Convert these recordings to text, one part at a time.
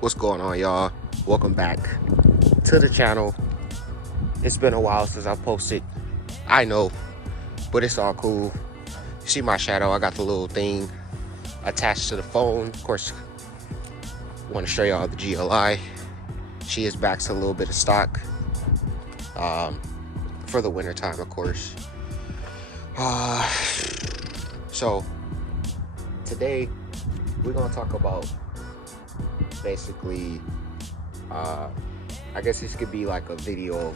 What's going on, y'all? Welcome back to the channel. It's been a while since I posted, I know, but it's all cool. You see my shadow? I got the little thing attached to the phone. Of course, I want to show y'all the GLI. She is back to a little bit of stock for the winter time, of course. So today we're gonna talk about basically, I guess this could be like a video of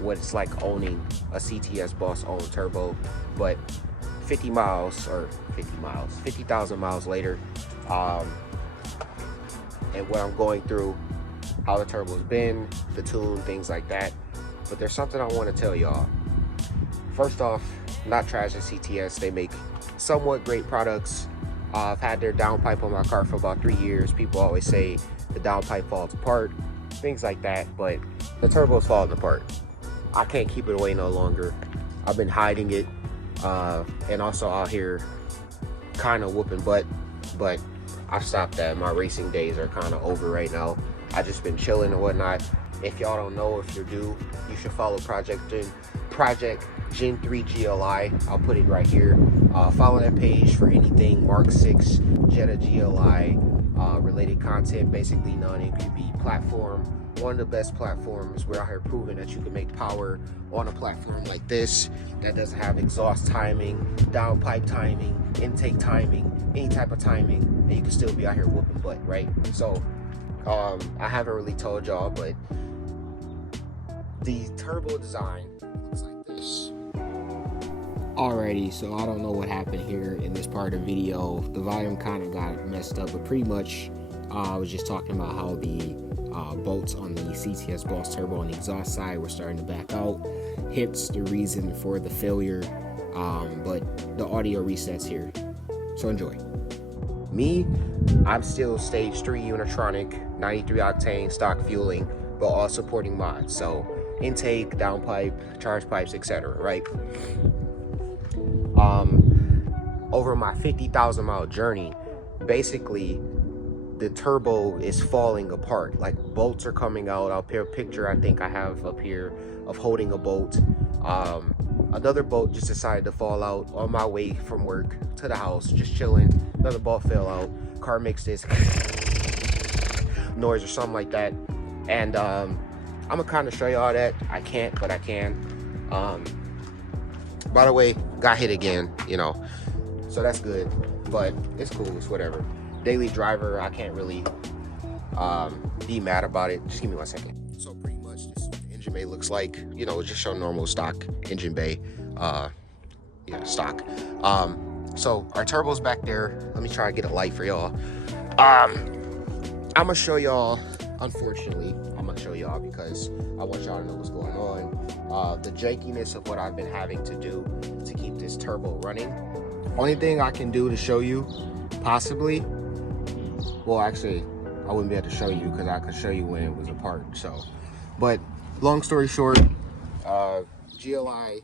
what it's like owning a CTS Boss owned turbo, but 50,000 miles later, and what I'm going through, how the turbo's been, the tune, things like that. But there's something I want to tell y'all. First off, not trashing CTS. They make somewhat great products. I've had their downpipe on my car for about 3 years. People always say the downpipe falls apart, things like that, but the turbo's falling apart. I can't keep it away no longer. I've been hiding it, and also out here kind of whooping butt, but I've stopped that. My racing days are kind of over right now. I just been chilling and whatnot. If y'all don't know, if you're due, you should follow Project Gen 3 GLI. I'll put it right here. Follow that page for anything Mark 6 Jetta GLI related content. Basically non-MQB platform, one of the best platforms. We're out here proving that you can make power on a platform like this that doesn't have exhaust timing, downpipe timing, intake timing, any type of timing, and you can still be out here whooping butt, right? So I haven't really told y'all, but the turbo design looks like this. Alrighty, so I don't know what happened here in this part of the video. The volume kind of got messed up, but pretty much I was just talking about how the bolts on the CTS Boss turbo on the exhaust side were starting to back out. Hence the reason for the failure, but the audio resets here, so enjoy. Me, I'm still stage 3 Unitronic, 93 octane stock fueling, but all supporting mods. So intake, downpipe, charge pipes, etc. Right? Over my 50,000 mile journey, basically the turbo is falling apart. Like bolts are coming out. I'll pair a picture I think I have up here of holding a bolt. Another bolt just decided to fall out on my way from work to the house, just chilling. Another bolt fell out. Car makes this noise or something like that. And I'm gonna kind of show y'all that. I can't, but I can. By the way, got hit again, you know, so that's good, but it's cool, it's whatever. Daily driver, I can't really be mad about it. Just give me 1 second. So pretty much this is what the engine bay looks like, you know, just show normal stock engine bay, yeah, stock. So our turbo's back there. Let me try to get a light for y'all. I'm gonna show y'all, unfortunately, I'm gonna show y'all because I want y'all to know what's going on. The jankiness of what I've been having to do to keep this turbo running. Only thing I can do to show you, possibly, well, actually, I wouldn't be able to show you because I could show you when it was apart. So, but long story short, GLI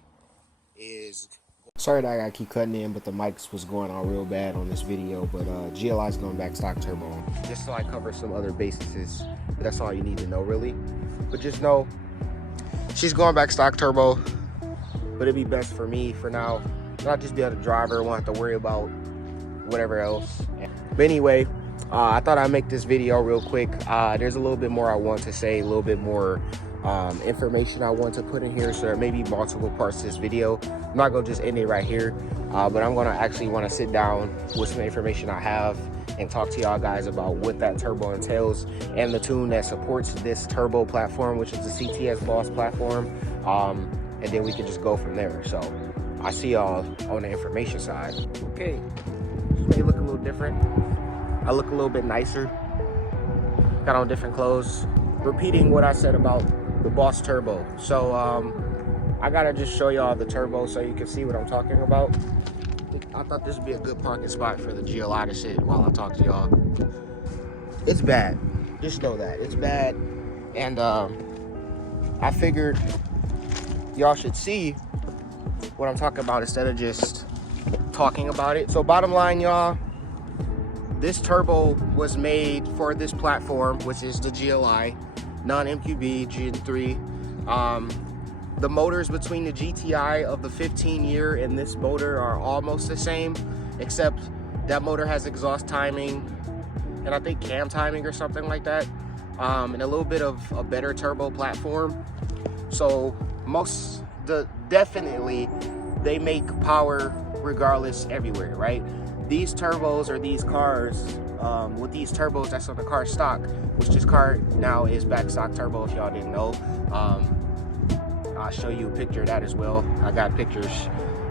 is, sorry that I gotta keep cutting in, but the mics was going on real bad on this video. But GLI is going back stock turbo, just so I cover some other bases. But that's all you need to know, really. But just know she's going back stock turbo, but it'd be best for me for now. Not just be able to drive her, won't have to worry about whatever else. But anyway, I thought I'd make this video real quick. There's a little bit more I want to say, a little bit more information I want to put in here, so there may be multiple parts to this video. I'm not gonna just end it right here, but I'm gonna actually want to sit down with some information I have and talk to y'all guys about what that turbo entails and the tune that supports this turbo platform, which is the CTS Boss platform, and then we can just go from there. So I see y'all on the information side. Okay, this may look a little different. I look a little bit nicer. Got on different clothes. Repeating what I said about the Boss turbo. So I gotta just show y'all the turbo so you can see what I'm talking about. I thought this would be a good parking spot for the GLI to sit while I talk to y'all. It's bad. Just know that. It's bad. And I figured y'all should see what I'm talking about instead of just talking about it. So bottom line, y'all, This turbo was made for this platform, which is the GLI, non-MQB Gen 3. The motors between the GTI of the 15-year and this motor are almost the same, except that motor has exhaust timing and I think cam timing or something like that, and a little bit of a better turbo platform. So definitely they make power regardless everywhere, right? These turbos or these cars, with these turbos that's on the car stock, which this car now is back stock turbo if y'all didn't know. I'll show you a picture of that as well. I got pictures.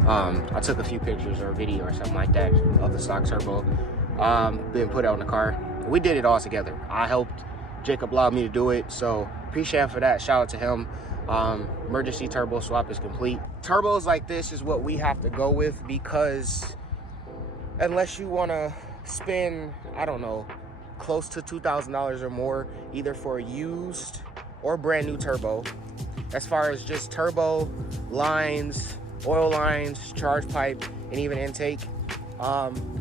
I took a few pictures or a video or something like that of the stock turbo being put out in the car. We did it all together. I helped. Jacob allowed me to do it, so appreciate him for that. Shout out to him. Emergency turbo swap is complete. Turbos like this is what we have to go with, because unless you want to spend, I don't know, close to $2,000 or more, either for a used or brand new turbo, as far as just turbo lines, oil lines, charge pipe, and even intake,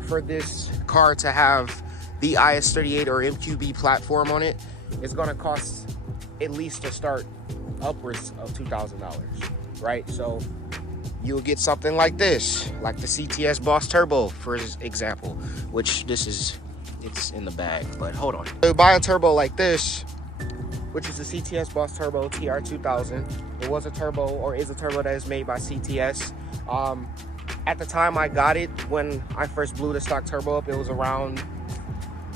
for this car to have the IS38 or MQB platform on it, it's going to cost at least to start upwards of $2,000, right? So you'll get something like this, like the CTS Boss Turbo, for example, which it's in the bag, but hold on. So buy a turbo like this, which is the CTS Boss Turbo TR2000. It was a turbo, or is a turbo, that is made by CTS. At the time I got it, when I first blew the stock turbo up, it was around,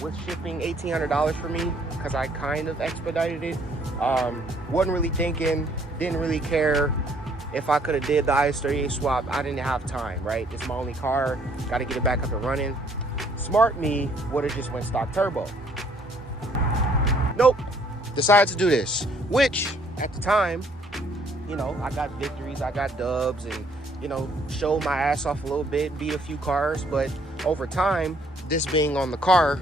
with shipping, $1,800 for me, because I kind of expedited it. Wasn't really thinking, didn't really care if I could have did the IS38 swap. I didn't have time, right? It's my only car, got to get it back up and running. Smart me would have just went stock turbo. Nope, decided to do this, which at the time, you know, I got victories, I got dubs, and, you know, showed my ass off a little bit, beat a few cars, but over time, this being on the car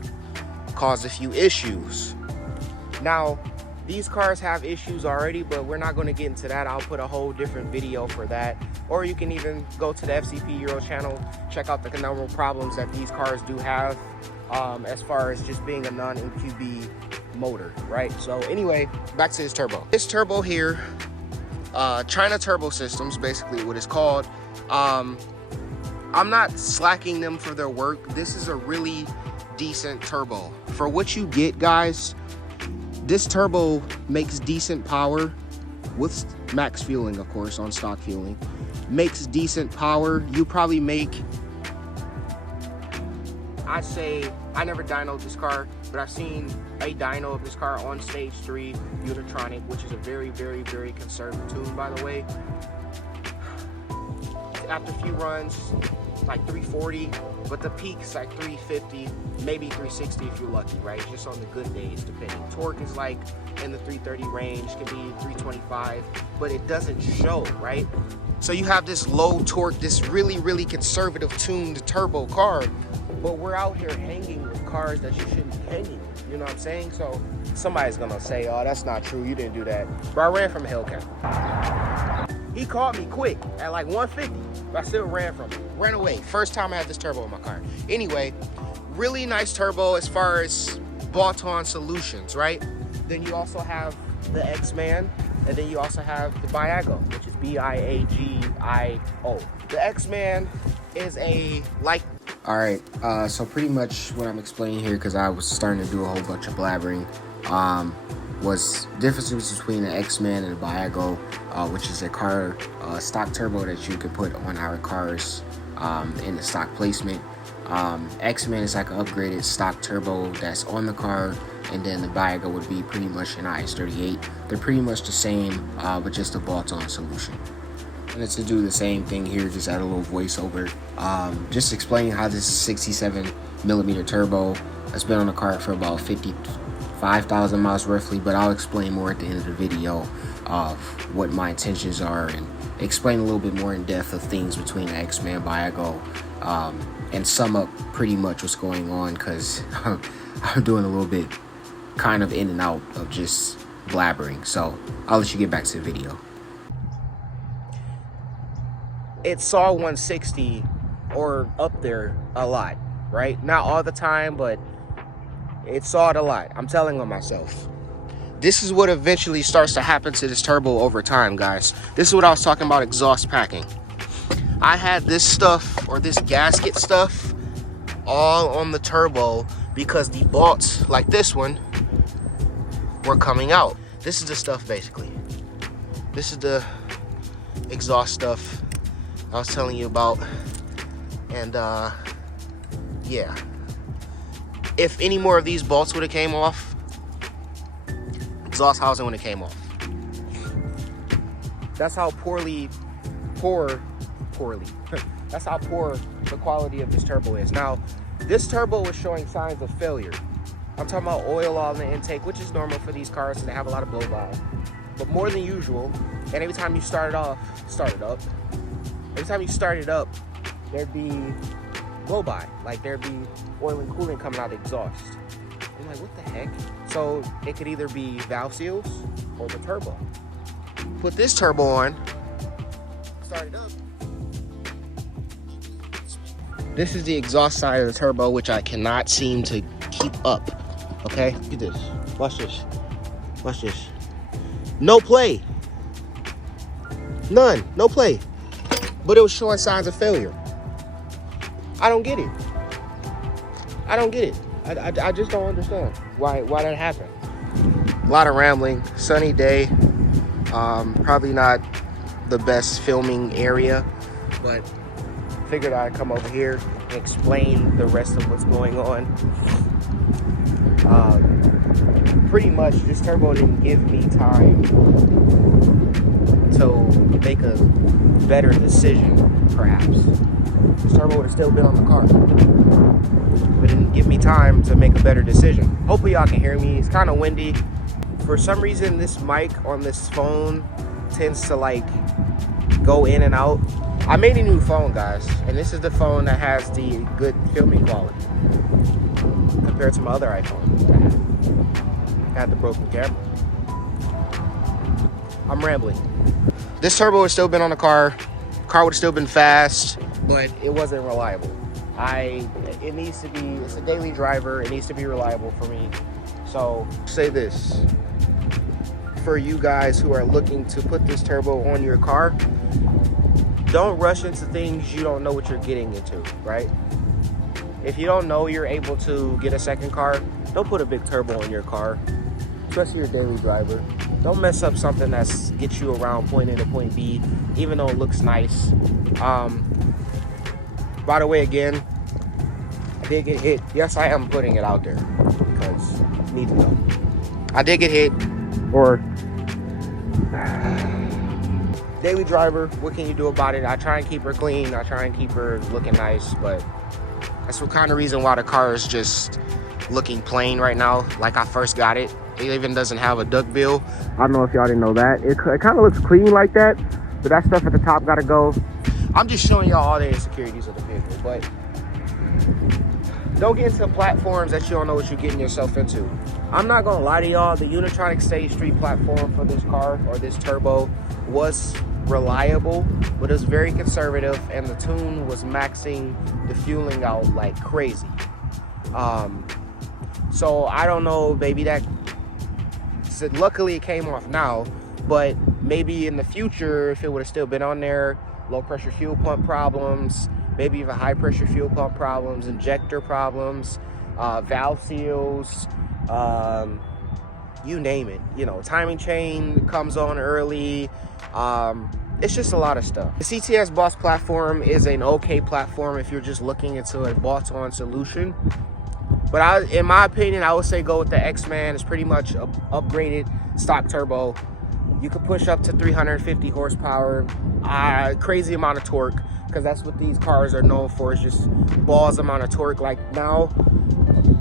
caused a few issues. Now, these cars have issues already, but we're not going to get into that. I'll put a whole different video for that. Or you can even go to the FCP Euro channel, check out the number of problems that these cars do have, as far as just being a non-MQB motor, right? So anyway, back to this turbo. This turbo here, China Turbo Systems, basically what it's called. I'm not slacking them for their work. This is a really decent turbo. For what you get, guys, this turbo makes decent power with max fueling, of course, on stock fueling. Makes decent power. You probably make, I'd say, I never dynoed this car, but I've seen a dyno of this car on stage 3 Unitronic, which is a very, very, very conservative tune, by the way. After a few runs, like 340, but the peak's like 350, maybe 360 if you're lucky, right? Just on the good days, depending. Torque is like in the 330 range, could be 325, but it doesn't show, right? So you have this low torque, this really, really conservative tuned turbo car, but we're out here hanging with cars that you shouldn't be hanging with, you know what I'm saying? So somebody's gonna say, oh, that's not true, you didn't do that. But I ran from a Hellcat. He caught me quick at like 150, but I still ran from him. Ran away. First time I had this turbo in my car. Anyway, really nice turbo as far as bought-on solutions, right? Then you also have the X-Man, and then you also have the Biago, which is B-I-A-G-I-O. The X-Man is a like... All right, so pretty much what I'm explaining here, because I was starting to do a whole bunch of blabbering, was differences between the X-Man and the Biago, which is a car stock turbo that you could put on our cars in the stock placement. X-Man is like an upgraded stock turbo that's on the car, and then the Biago would be pretty much an IS38. They're pretty much the same, but just a bolt-on solution. And it's to do the same thing here, just add a little voiceover. Just explaining how this 67mm turbo has been on the car for about 55,000 miles roughly, but I'll explain more at the end of the video of what my intentions are and explain a little bit more in depth of things between the X-Man, Biago, and sum up pretty much what's going on, because I'm doing a little bit kind of in and out of just blabbering. So I'll let you get back to the video. It saw 160 or up there a lot. right? Not all the time, but it saw it a lot. I'm telling on myself. This is what eventually starts to happen to this turbo over time, guys. This is what I was talking about, exhaust packing. I had this stuff, or this gasket stuff, all on the turbo because the bolts, like this one, were coming out. This is the stuff, basically. This is the exhaust stuff I was telling you about. And yeah, if any more of these bolts would have came off, exhaust housing would have came off. That's how that's how poor the quality of this turbo is. Now, this turbo is showing signs of failure. I'm talking about oil all in the intake, which is normal for these cars because they have a lot of blow by, but more than usual. And every time you start it up, there'd be blow by, like there'd be oil and coolant coming out of the exhaust. I'm like, what the heck? So it could either be valve seals or the turbo. Put this turbo on, start it up. This is the exhaust side of the turbo, which I cannot seem to keep up. Okay, look at this. Watch this. Watch this. No play. None. No play. But it was showing signs of failure. I don't get it. I don't get it. I just don't understand why that happened. A lot of rambling. Sunny day. Probably not the best filming area, but figured I'd come over here and explain the rest of what's going on. Pretty much this turbo didn't give me time to make a better decision, perhaps. This turbo would have still been on the car, but it didn't give me time to make a better decision. Hopefully y'all can hear me. It's kind of windy. For some reason, this mic on this phone tends to like go in and out. I made a new phone, guys, and this is the phone that has the good filming quality compared to my other iPhone. I had the broken camera. I'm rambling. This turbo would have still been on the car. Car would have still been fast, but it wasn't reliable. It needs to be, it's a daily driver. It needs to be reliable for me. So say this, for you guys who are looking to put this turbo on your car, don't rush into things you don't know what you're getting into, right? If you don't know you're able to get a second car, don't put a big turbo on your car, especially your daily driver. Don't mess up something that's gets you around point A to point B, even though it looks nice. By the way, again, I did get hit. Yes, I am putting it out there because you need to know. I did get hit, or daily driver, what can you do about it? I try and keep her clean. I try and keep her looking nice, but that's what kind of reason why the car is just looking plain right now. Like I first got it. It even doesn't have a duck bill. I don't know if y'all didn't know that. It kind of looks clean like that, but that stuff at the top gotta go. I'm just showing y'all all the insecurities of the vehicle, but don't get into platforms that you don't know what you're getting yourself into. I'm not gonna lie to y'all, the Unitronic Stage Street platform for this car, or this turbo, was reliable, but it was very conservative, and the tune was maxing the fueling out like crazy. So I don't know, maybe that, luckily it came off now, but maybe in the future, if it would have still been on there, low pressure fuel pump problems, maybe even high pressure fuel pump problems, injector problems, valve seals, you name it. You know, timing chain comes on early. It's just a lot of stuff. The CTS Boss platform is an okay platform if you're just looking into a bolt-on solution. But in my opinion, I would say go with the X-Man. It's pretty much a upgraded stock turbo. You could push up to 350 horsepower, crazy amount of torque, because that's what these cars are known for, is just balls amount of torque. Like now,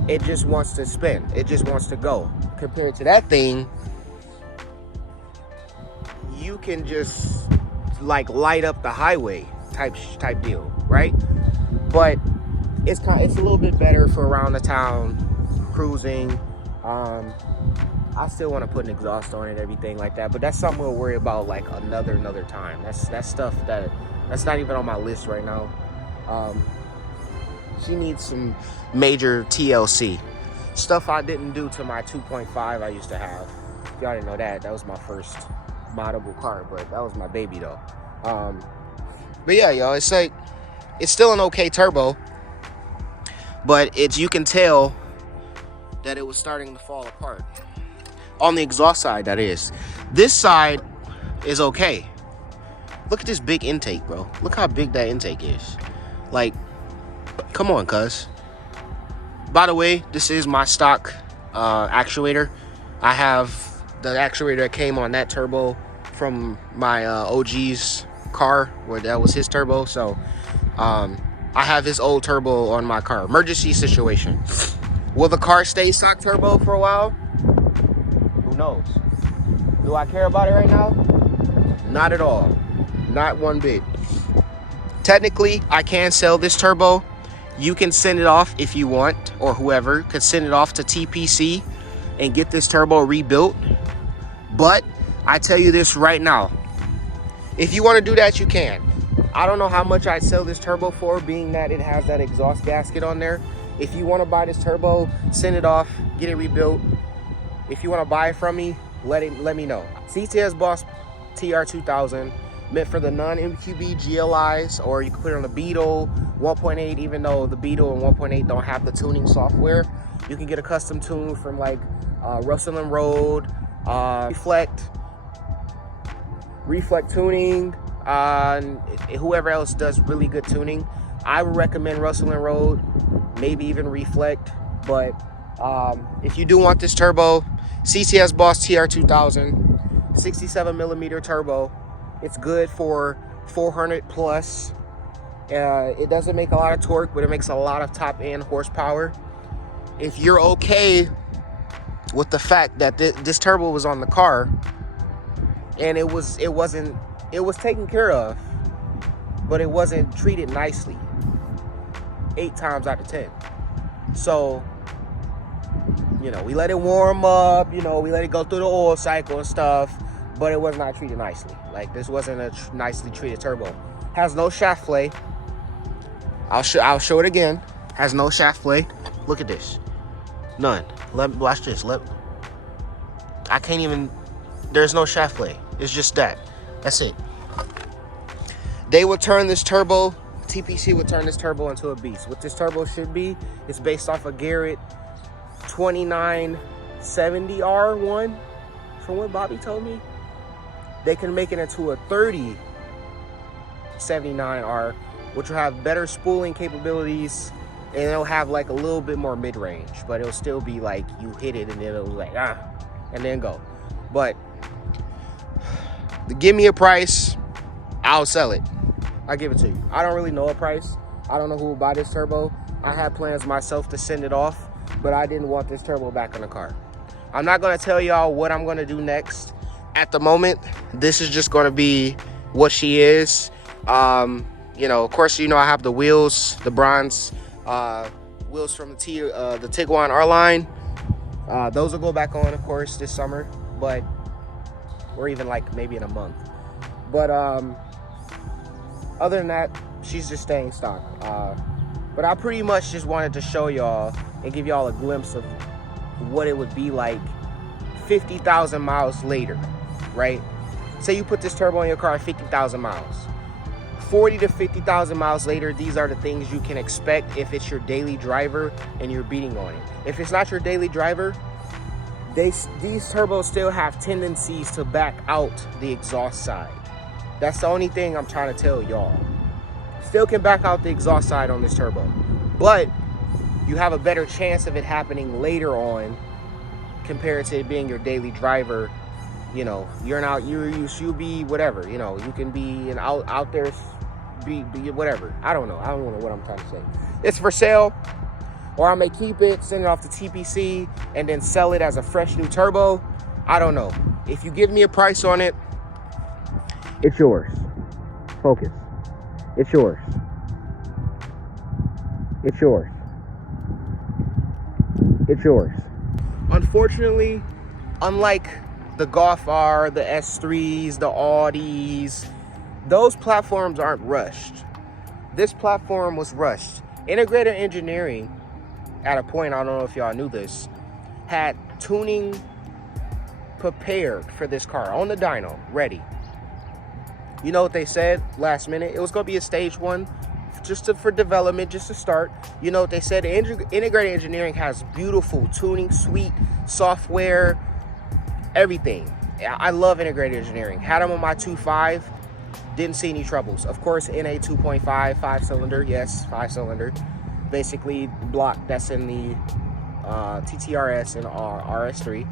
it just wants to spin. It just wants to go. Compared to that thing, you can just like light up the highway type deal, right? But it's a little bit better for around the town cruising. I still want to put an exhaust on it and everything like that, but that's something we'll worry about like another time. That's stuff that's not even on my list right now. She needs some major TLC. Stuff I didn't do to my 2.5 I used to have. If y'all didn't know that, that was my first moddable car, but that was my baby though. But yeah, y'all, it's like, it's still an okay turbo, but you can tell that it was starting to fall apart. On the exhaust side, that is. This side is okay. Look at this big intake, bro. Look how big that intake is. Like, come on, cuz. By the way, this is my stock actuator. I have the actuator that came on that turbo from my OG's car, where that was his turbo. So I have his old turbo on my car. Emergency situation. Will the car stay stock turbo for a while? Who knows? Do I care about it right now? Not at all. Not one bit. Technically, I can sell this turbo. You can send it off if you want, or whoever could send it off to TPC and get this turbo rebuilt. But I tell you this right now, if you want to do that, you can. I don't know how much I'd sell this turbo for, being that it has that exhaust gasket on there. If you want to buy this turbo, send it off, get it rebuilt. If you want to buy it from me, let me know. CTS Boss TR2000, meant for the non-MQB GLIs, or you can put it on the Beetle 1.8, even though the Beetle and 1.8 don't have the tuning software. You can get a custom tune from like Russell and Road, Reflect Tuning, whoever else does really good tuning. I would recommend Russell and Road, maybe even Reflect. But if you do want this turbo, CTS Boss TR2000, 67 millimeter turbo. It's good for 400 plus. It doesn't make a lot of torque, but it makes a lot of top end horsepower. If you're okay with the fact that this turbo was on the car and it was taken care of, but it wasn't treated nicely 8 times out of 10. So, you know, we let it warm up, you know, we let it go through the oil cycle and stuff, but it was not treated nicely. Like, this wasn't a nicely treated turbo. Has no shaft flay. I'll show it again. Has no shaft flay. Look at this. None. Watch this. I can't even. There's no shaft flay. It's just that. That's it. They would turn this turbo. TPC would turn this turbo into a beast. What this turbo should be, it's based off a Garrett 2970R1, from what Bobby told me. They can make it into a 3079R, which will have better spooling capabilities, and it'll have like a little bit more mid-range, but it'll still be like you hit it and then it'll like and then go. But give me a price, I'll sell it. I'll give it to you. I don't really know a price. I don't know who will buy this turbo. I had plans myself to send it off, but I didn't want this turbo back in the car. I'm not gonna tell y'all what I'm gonna do next. At the moment, this is just gonna be what she is. You know, of course, you know, I have the wheels, the bronze wheels from the Tiguan R line. Those will go back on, of course, this summer, but or even like maybe in a month. But other than that, she's just staying stock. But I pretty much just wanted to show y'all and give y'all a glimpse of what it would be like 50,000 miles later, right? Say you put this turbo in your car at 50,000 miles. 40 to 50,000 miles later, these are the things you can expect if it's your daily driver and you're beating on it. If it's not your daily driver, these turbos still have tendencies to back out the exhaust side. That's the only thing I'm trying to tell y'all. Still can back out the exhaust side on this turbo, but you have a better chance of it happening later on compared to it being your daily driver. You know, you'll be whatever, you know, you can be out there, be whatever. I don't know what I'm trying to say. It's for sale, or I may keep it, send it off to TPC, and then sell it as a fresh new turbo. I don't know. If you give me a price on it, it's yours. Focus. It's yours. It's yours. It's yours. Unfortunately, unlike the Golf R, the S3s, the Audis, those platforms aren't rushed. This platform was rushed. Integrated engineering, at a point, I don't know if y'all knew this, had tuning prepared for this car on the dyno, ready. You know what they said last minute? It was going to be a stage 1 for development, just to start. You know what they said? Integrated engineering has beautiful tuning suite, software, everything. I love integrated engineering. Had them on my 2.5, didn't see any troubles. Of course, NA 2.5, 5-cylinder, yes, 5-cylinder. Basically, block that's in the TTRS and RS3.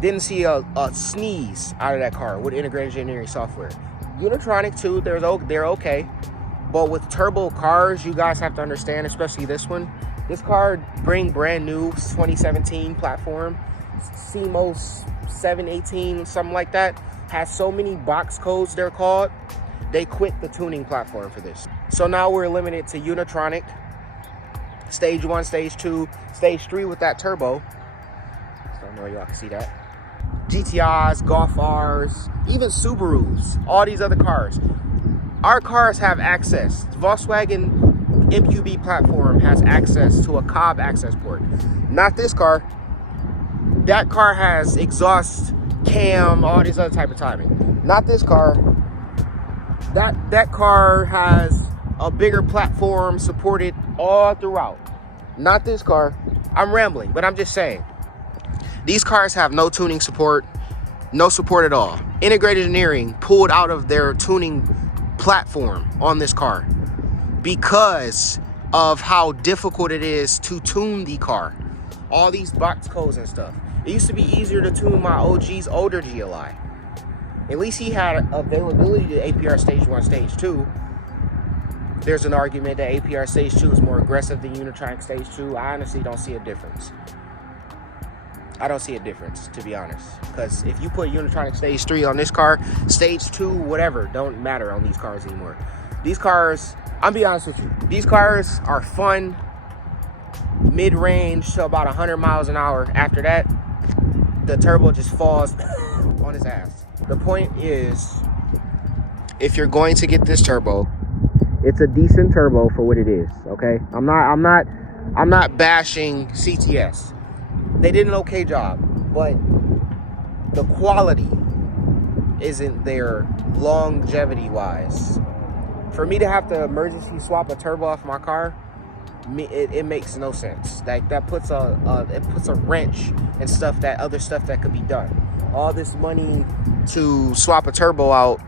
Didn't see a sneeze out of that car with integrated engineering software. Unitronic too, they're okay. But with turbo cars, you guys have to understand, especially this one. This car brand new 2017 platform, CMOS 718, something like that. Has so many box codes, they're called. They quit the tuning platform for this. So now we're limited to Unitronic. Stage 1, Stage 2, Stage 3 with that turbo. So I know y'all can see that. GTIs, Golf Rs, even Subarus, all these other cars. Our cars have access. Volkswagen MQB platform has access to a Cobb access port. Not this car. That car has exhaust, cam, all these other type of timing. Not this car. That car has a bigger platform supported all throughout. Not this car. I'm rambling, but I'm just saying. These cars have no tuning support, no support at all. Integrated engineering pulled out of their tuning platform on this car because of how difficult it is to tune the car. All these box codes and stuff. It used to be easier to tune my OG's older GLI. At least he had availability to APR Stage 1, Stage 2. There's an argument that APR Stage 2 is more aggressive than Unitronic Stage 2. I honestly don't see a difference. I don't see a difference, to be honest. Because if you put Unitronic Stage 3 on this car, Stage 2, whatever, don't matter on these cars anymore. These cars, I'll be honest with you, these cars are fun, mid-range to about 100 miles an hour. After that, the turbo just falls on his ass. The point is, if you're going to get this turbo, it's a decent turbo for what it is, okay? I'm not bashing CTS. They did an okay job, but the quality isn't there longevity-wise. For me to have to emergency swap a turbo off my car, it makes no sense. That puts a wrench and stuff, that other stuff that could be done. All this money to swap a turbo out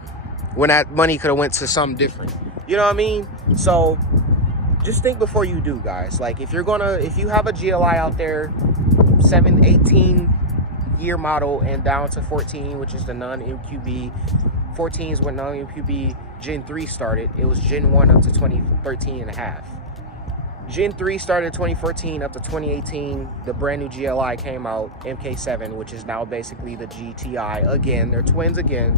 when that money could have went to something different. You know what I mean? So just think before you do, guys. Like if you have a GLI out there, 18 year model and down to 14, which is the non-MQB. 14 is when non-MQB Gen 3 started. It was Gen 1 up to 2013 and a half. Gen 3 started 2014 up to 2018. The brand new GLI came out, MK7, which is now basically the GTI again. They're twins again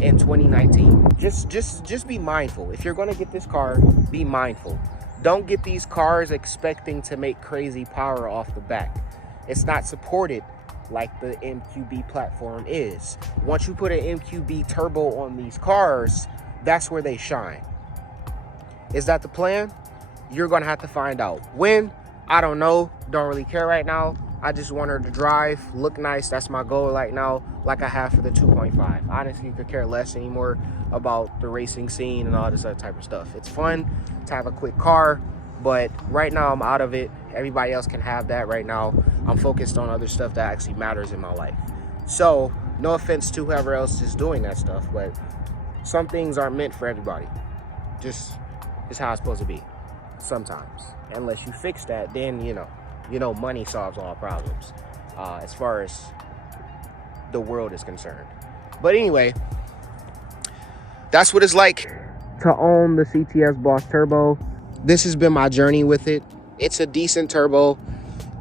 in 2019. Just be mindful. If you're going to get this car, be mindful. Don't get these cars expecting to make crazy power off the back. It's not supported like the MQB platform is. Once you put an MQB turbo on these cars, that's where they shine. Is that the plan? You're gonna have to find out. When? I don't know. Don't really care right now. I just want her to drive, look nice. That's my goal right now, like I have for the 2.5. Honestly, could care less anymore about the racing scene and all this other type of stuff. It's fun to have a quick car, but right now I'm out of it. Everybody else can have that right now. I'm focused on other stuff that actually matters in my life. So, no offense to whoever else is doing that stuff, but some things aren't meant for everybody. Just how it's supposed to be sometimes. Unless you fix that, then you know money solves all problems as far as the world is concerned. But anyway, that's what it's like to own the CTS Boss Turbo. This has been my journey with it. It's a decent turbo.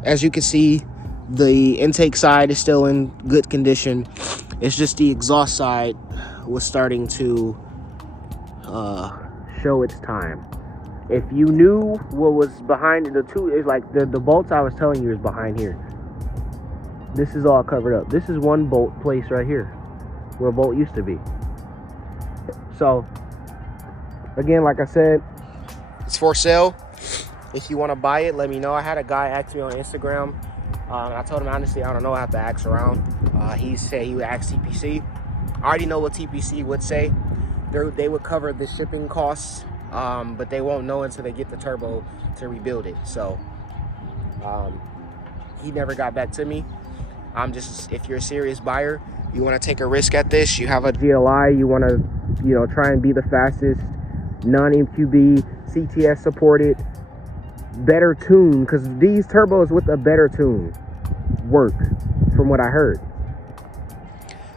As you can see, the intake side is still in good condition. It's just the exhaust side was starting to show its time. If you knew what was behind the two, it's like the bolts I was telling you is behind here. This is all covered up. This is one bolt place right here where a bolt used to be. So again, like I said, it's for sale. If you want to buy it, let me know. I had a guy ask me on Instagram. I told him, honestly, I don't know. I have to ask around. He said he would ask TPC. I already know what TPC would say. They would cover the shipping costs, but they won't know until they get the turbo to rebuild it. So he never got back to me. I'm just, if you're a serious buyer, you want to take a risk at this, you have a GLI, you want to, you know, try and be the fastest, non-MQB, CTS supported, better tune, because these turbos with a better tune work, from what I heard.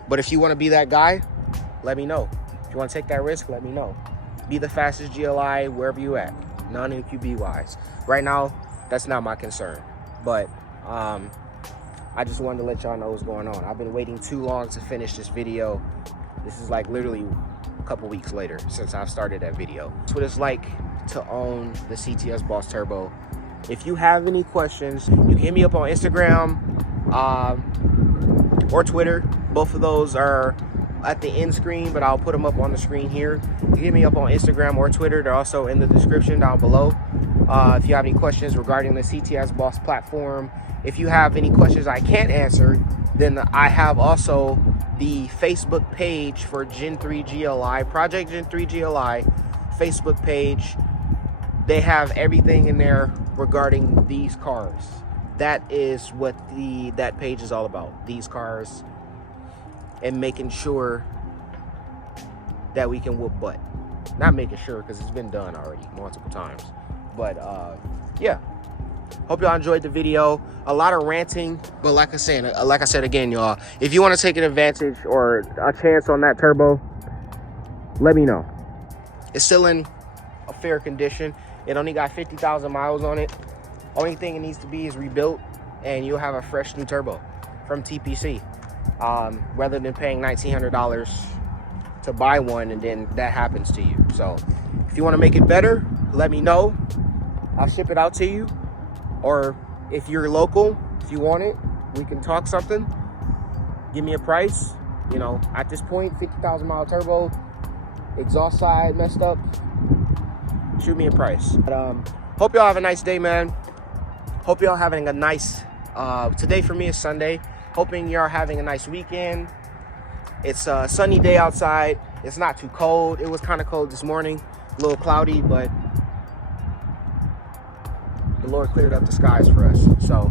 But if you want to be that guy, let me know. If you want to take that risk, let me know. Be the fastest GLI wherever you at, non-MQB wise. Right now, that's not my concern. But I just wanted to let y'all know what's going on. I've been waiting too long to finish this video. This is like literally a couple weeks later since I've started that video. That's what it's like to own the CTS Boss Turbo. If you have any questions, you can hit me up on Instagram or Twitter. Both of those are at the end screen, but I'll put them up on the screen here. You can hit me up on Instagram or Twitter. They're also in the description down below. If you have any questions regarding the CTS Boss platform, if you have any questions I can't answer, then I have also the Facebook page for Gen 3 GLI, Project Gen 3 GLI Facebook page. They have everything in there regarding these cars. That is what that page is all about, these cars, and making sure that we can whoop butt. Not making sure, because it's been done already multiple times. But yeah, hope y'all enjoyed the video. A lot of ranting, but like I said again, y'all, if you want to take an advantage or a chance on that turbo, let me know. It's still in a fair condition. It only got 50,000 miles on it. Only thing it needs to be is rebuilt, and you'll have a fresh new turbo from TPC, rather than paying $1,900 to buy one and then that happens to you. So if you want to make it better, let me know. I'll ship it out to you. Or if you're local, if you want it, we can talk something. Give me a price. You know, at this point, 50,000 mile turbo, exhaust side messed up, shoot me a price. But hope y'all have a nice day, man. Hope y'all having a nice today for me is Sunday. Hoping y'all having a nice weekend. It's a sunny day outside. It's not too cold. It was kind of cold this morning, a little cloudy, but the Lord cleared up the skies for us. So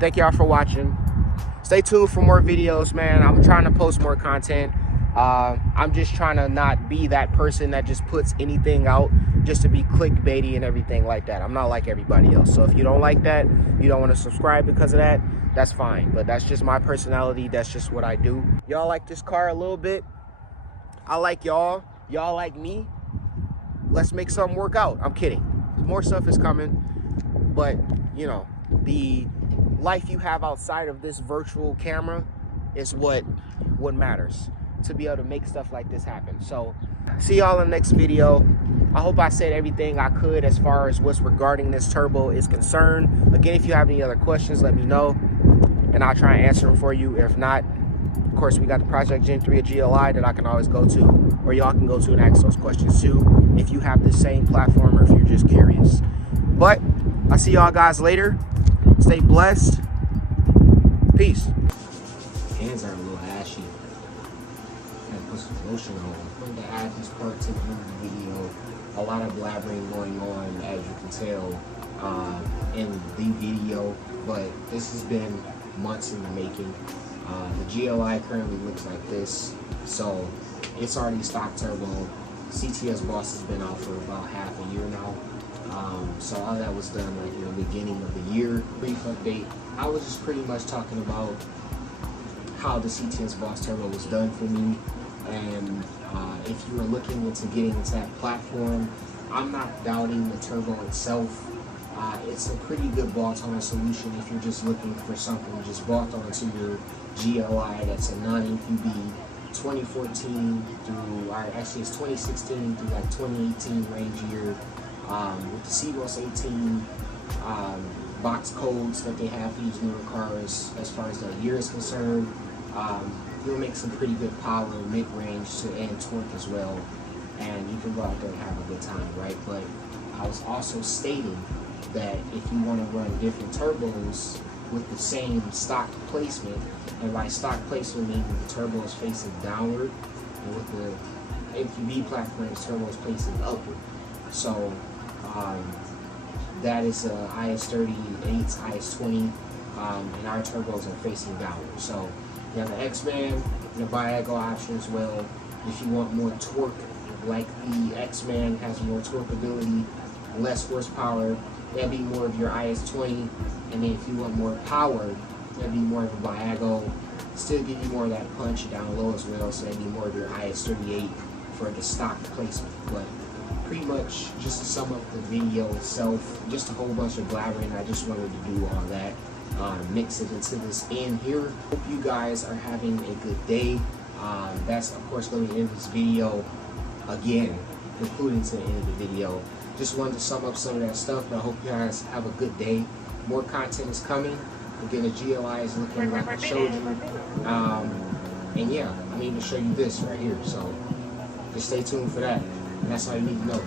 thank y'all for watching. Stay tuned for more videos, man. I'm trying to post more content. I'm just trying to not be that person that just puts anything out just to be clickbaity and everything like that. I'm not like everybody else. So if you don't like that, you don't want to subscribe because of that, that's fine. But that's just my personality. That's just what I do. Y'all like this car a little bit. I like y'all. Y'all like me. Let's make something work out. I'm kidding. More stuff is coming. But, you know, the life you have outside of this virtual camera is what matters, to be able to make stuff like this happen. So see y'all in the next video. I hope I said everything I could as far as what's regarding this turbo is concerned. Again, if you have any other questions, let me know and I'll try and answer them for you. If not, of course, we got the Project Gen 3 GLI that I can always go to, or y'all can go to and ask those questions too if you have the same platform or if you're just curious. But I'll see y'all guys later. Stay blessed. Peace. Hands are a little ashy. Gotta put some lotion on. I'm going to add this part to the video. A lot of blabbering going on, as you can tell, in the video. But this has been months in the making. The GLI currently looks like this. So it's already stock turbo. CTS Boss has been out for about half a year now. So all that was done like in the beginning of the year. Brief update. I was just pretty much talking about how the CTS Boss Turbo was done for me, and if you are looking into getting into that platform, I'm not doubting the turbo itself. It's a pretty good bolt-on solution if you're just looking for something just bolt onto your GLI that's a non-MQB 2014 through, actually it's 2016 through like 2018 range year, with the CBOS 18 box codes that they have for these newer cars as far as their year is concerned. You'll make some pretty good power mid-range and torque as well, and you can go out there and have a good time, right? But I was also stating that if you want to run different turbos with the same stock placement, and by stock placement meaning the turbo is facing downward, and with the MQB platform, the turbo is facing upward. So that is IS-38, IS-20, and our turbos are facing downward. So you have the X-Man and the biagonal option as well. If you want more torque, like the X-Man has more torque ability, less horsepower, that'd be more of your IS-20. And then if you want more power, that'd be more of a biagonal. Still give you more of that punch down low as well, so that'd be more of your IS-38 for the stock placement. But pretty much, just to sum up the video itself, just a whole bunch of blabbering. I just wanted to do all that, mix it into this end here. Hope you guys are having a good day. That's of course going to end this video again, concluding to the end of the video. Just wanted to sum up some of that stuff, but I hope you guys have a good day. More content is coming. Again, the GLI is looking like I showed you. And yeah, I need to show you this right here. So just stay tuned for that. And that's all you need to know.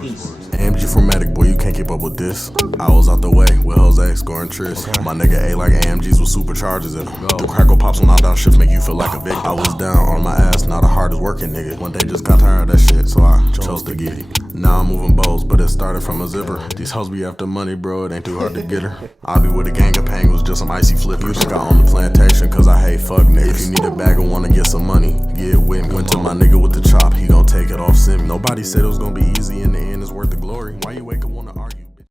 Peace. AMG formatic, boy, you can't keep up with this. I was out the way with Jose scoring tris. Okay. My nigga A like AMGs with superchargers in them. The crackle pops when I down shift make you feel like a victim. I was down on my ass, not the hardest working nigga. One day just got tired of that shit, so I chose to get it. Now I'm moving bows, but it started from a zipper. These hoes be after money, bro, it ain't too hard to get her. I be with a gang of pangos, just some icy flippers. Got on the plantation, cause I hate fuck niggas. If you need a bag and wanna get some money, get with me. Went to my nigga with the chop, he gon' take it off, send me. Nobody said it was gonna be easy, in the end it's worth the glory. Why you wake up wanna argue?